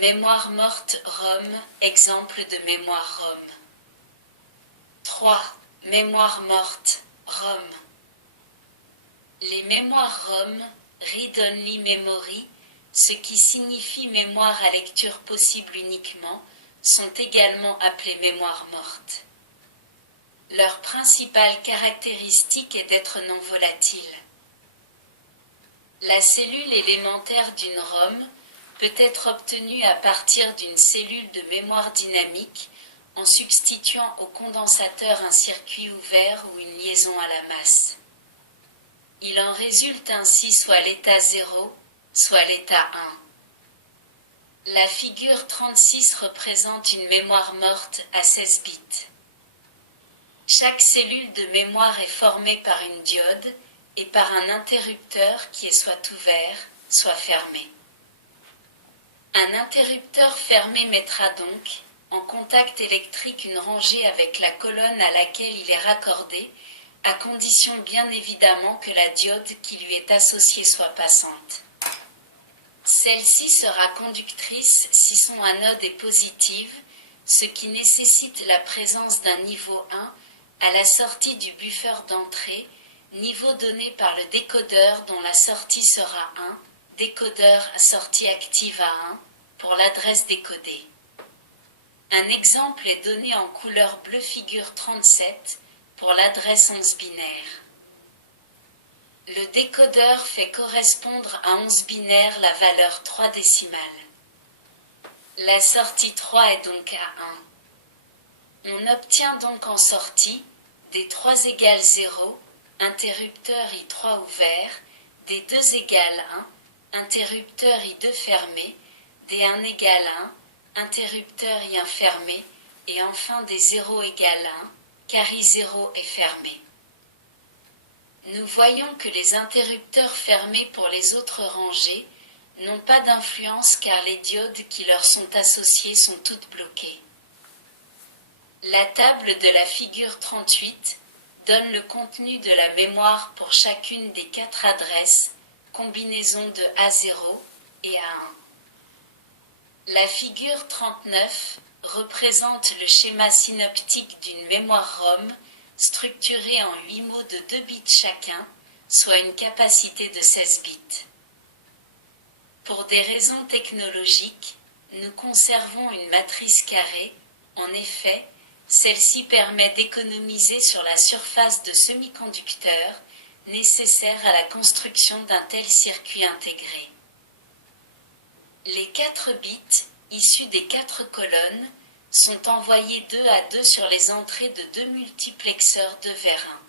Mémoire morte ROM, exemple de mémoire ROM. 3. Mémoire morte ROM. Les mémoires ROM, Read-Only Memory, ce qui signifie mémoire à lecture possible uniquement, sont également appelées mémoires mortes. Leur principale caractéristique est d'être non volatile. La cellule élémentaire d'une ROM peut être obtenue à partir d'une cellule de mémoire dynamique en substituant au condensateur un circuit ouvert ou une liaison à la masse. Il en résulte ainsi soit l'état 0, soit l'état 1. La figure 36 représente une mémoire morte à 16 bits. Chaque cellule de mémoire est formée par une diode et par un interrupteur qui est soit ouvert, soit fermé. Un interrupteur fermé mettra donc en contact électrique une rangée avec la colonne à laquelle il est raccordé, à condition bien évidemment que la diode qui lui est associée soit passante. Celle-ci sera conductrice si son anode est positive, ce qui nécessite la présence d'un niveau 1 à la sortie du buffer d'entrée, niveau donné par le décodeur dont la sortie sera 1, décodeur à sortie active à 1, pour l'adresse décodée. Un exemple est donné en couleur bleue figure 37, pour l'adresse 11 binaire. Le décodeur fait correspondre à 11 binaire la valeur 3 décimale. La sortie 3 est donc à 1. On obtient donc en sortie des 3 égale 0, interrupteur I3 ouvert, des 2 égale 1, interrupteur I2 fermé, des 1 égale 1, interrupteur I1 fermé, et enfin des 0 égale 1, car I0 est fermé. Nous voyons que les interrupteurs fermés pour les autres rangées n'ont pas d'influence car les diodes qui leur sont associées sont toutes bloquées. La table de la figure 38 donne le contenu de la mémoire pour chacune des 4 adresses, combinaison de A0 et A1. La figure 39 représente le schéma synoptique d'une mémoire ROM structurée en 8 mots de 2 bits chacun, soit une capacité de 16 bits. Pour des raisons technologiques, nous conservons une matrice carrée. En effet, celle-ci permet d'économiser sur la surface de semi-conducteurs nécessaire à la construction d'un tel circuit intégré. Les 4 bits, issus des 4 colonnes, sont envoyés 2 à 2 sur les entrées de 2 multiplexeurs 2 vers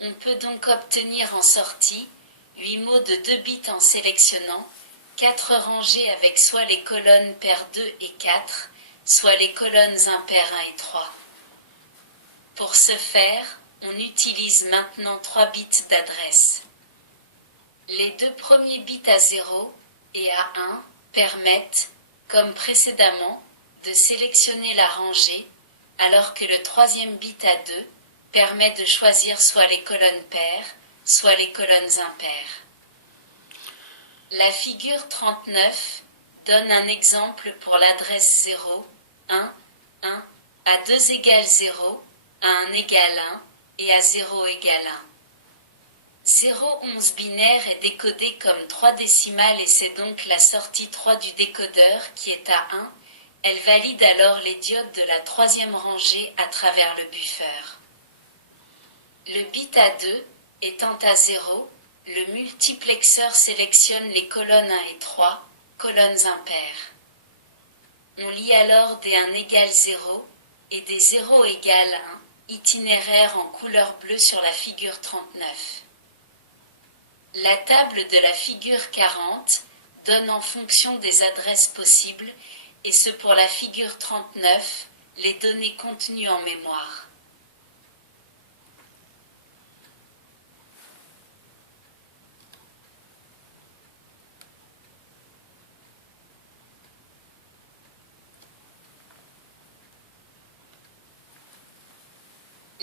1. On peut donc obtenir en sortie 8 mots de 2 bits en sélectionnant 4 rangées avec soit les colonnes paires 2 et 4, soit les colonnes impaires 1 et 3. Pour ce faire, on utilise maintenant 3 bits d'adresse. Les 2 premiers bits à 0 et à 1 permettent, comme précédemment, de sélectionner la rangée, alors que le 3e bit à 2 permet de choisir soit les colonnes paires, soit les colonnes impaires. La figure 39 donne un exemple pour l'adresse 0, 1, 1, à 2 égale 0, à 1 égale 1 et à 0 égale 1. 0, 11 binaire est décodé comme 3 décimales et c'est donc la sortie 3 du décodeur qui est à 1. Elle valide alors les diodes de la 3e rangée à travers le buffer. Le bit à 2 étant à 0, le multiplexeur sélectionne les colonnes 1 et 3, colonnes impaires. On lit alors des 1 égale 0 et des 0 égale 1, itinéraire en couleur bleue sur la figure 39. La table de la figure 40 donne en fonction des adresses possibles, et ce pour la figure 39, les données contenues en mémoire.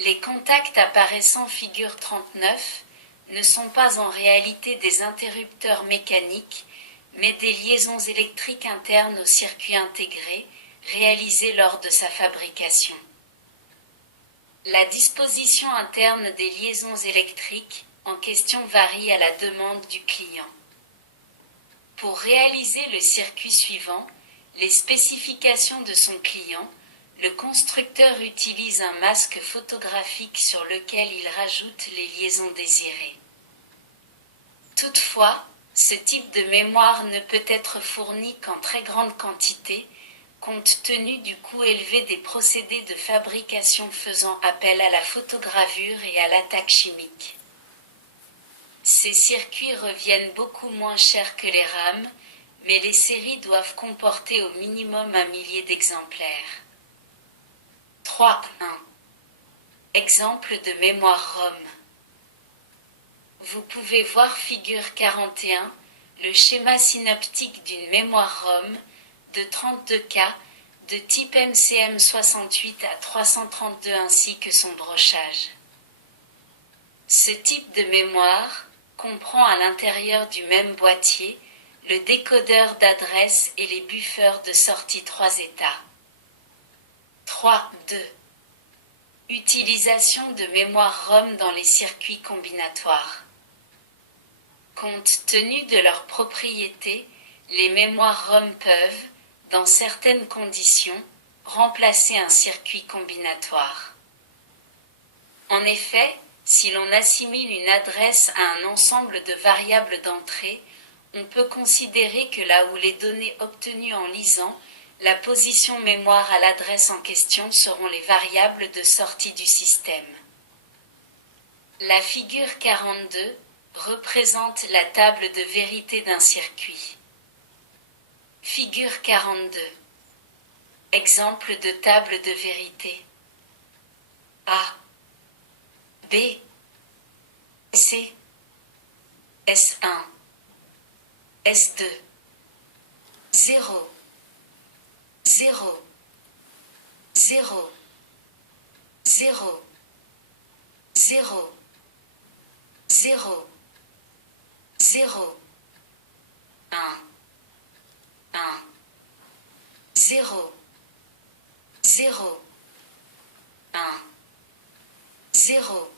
Les contacts apparaissant figure 39 ne sont pas en réalité des interrupteurs mécaniques, mais des liaisons électriques internes au circuit intégré, réalisées lors de sa fabrication. La disposition interne des liaisons électriques en question varie à la demande du client. Pour réaliser le circuit suivant, les spécifications de son client, le constructeur utilise un masque photographique sur lequel il rajoute les liaisons désirées. Toutefois, ce type de mémoire ne peut être fourni qu'en très grande quantité, compte tenu du coût élevé des procédés de fabrication faisant appel à la photogravure et à l'attaque chimique. Ces circuits reviennent beaucoup moins chers que les RAM, mais les séries doivent comporter au minimum 1 millier d'exemplaires. 3.1. Exemple de mémoire ROM. Vous pouvez voir figure 41, le schéma synoptique d'une mémoire ROM de 32K de type MCM68 à 332 ainsi que son brochage. Ce type de mémoire comprend à l'intérieur du même boîtier le décodeur d'adresse et les buffers de sortie 3 états. 3.2. Utilisation de mémoire ROM dans les circuits combinatoires. Compte tenu de leurs propriétés, les mémoires ROM peuvent, dans certaines conditions, remplacer un circuit combinatoire. En effet, si l'on assimile une adresse à un ensemble de variables d'entrée, on peut considérer que là où les données obtenues en lisant la position mémoire à l'adresse en question seront les variables de sortie du système. La figure 42 représente la table de vérité d'un circuit. Figure 42. Exemple de table de vérité. A, B, C, S1, S2, 0, 0, 0, 0, 0, 0, 0, 1, 1, 0, 0, 1, 0,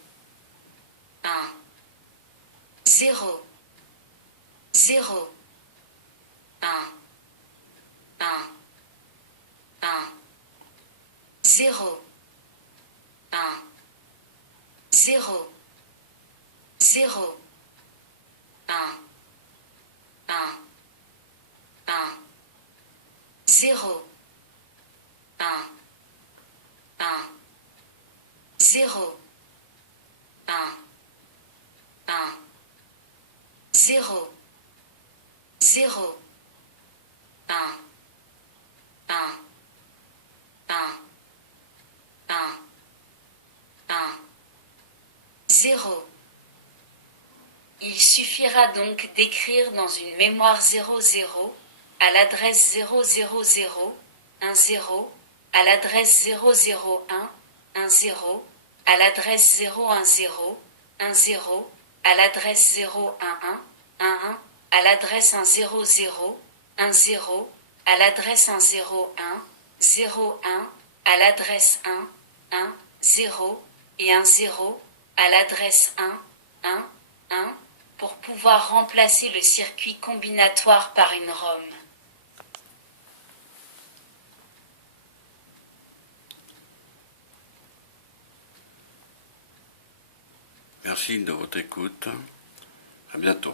1, 0, 0, 1, 1, 1, 0, 1, 0, 0, 1, 1, 1, 0, 1, 1, 0, 1, 1, 0, 0, 1, 1, 1, 1, 1, 0. Il suffira donc d'écrire dans une mémoire 00 à l'adresse 000, 10, à l'adresse 001, 10, à l'adresse 010, 10, à l'adresse 011, 11, à l'adresse 100, 10, à l'adresse 101, 01, à l'adresse 1, 1, 0 et 10, à l'adresse 1, 1, 1, pour pouvoir remplacer le circuit combinatoire par une ROM. Merci de votre écoute. À bientôt.